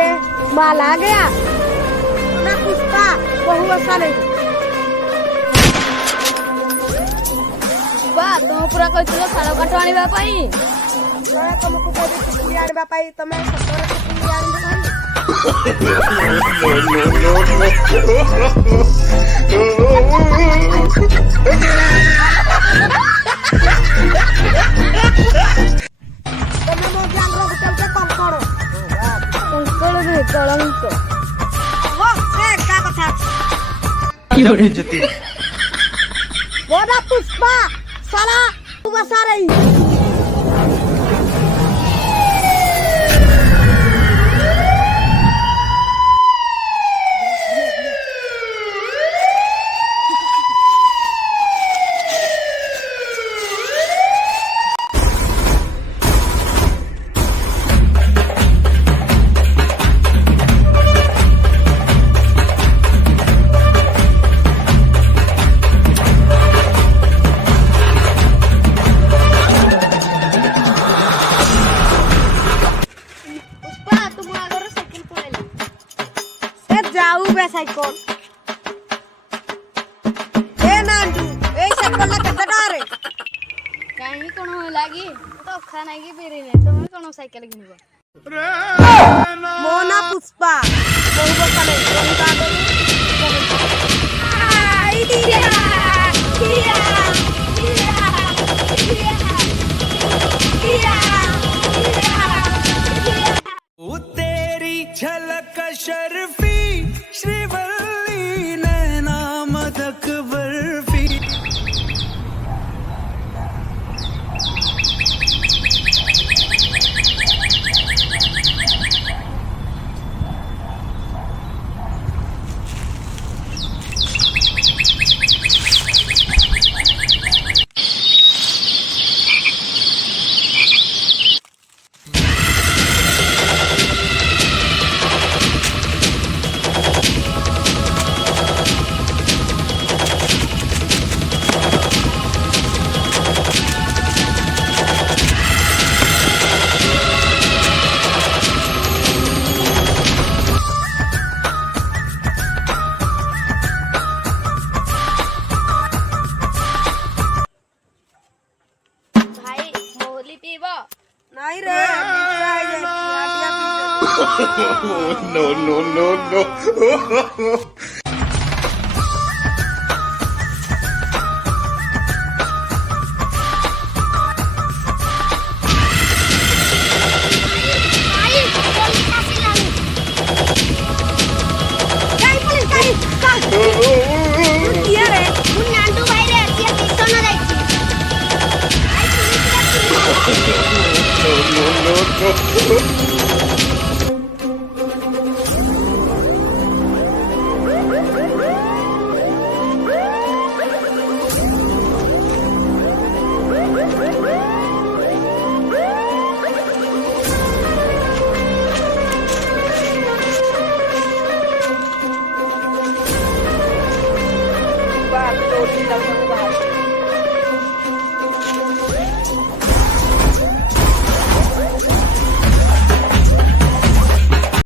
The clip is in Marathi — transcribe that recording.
के माल आ गया ना पुष्पा बहु ऐसा नहीं बा तुम पूरा कहथिलो साल काठ आनिबा पई मैं तुमको कह दी कुली आनबा पाई तमे सतरे कुली आनबा तमे मो जान रो होटल के कंकड़ कंकड़ रे कलंक हो से का कथा बोला पुष्पा साला तू बसा रही जाऊ बे साइकिल ए नांडू ए साइकिल ला केते डरे काई कोन लागी तो खा नाही की पेरी ने तुम कोन साइकिल किनबो मोना पुष्पा बहु बसा नहीं रंगा आई दिया वो तेरी झलक शर्फी श्रीवल्ली नैना मदक बर्फी नहीं रे no, no, no, no. No, no, no, no.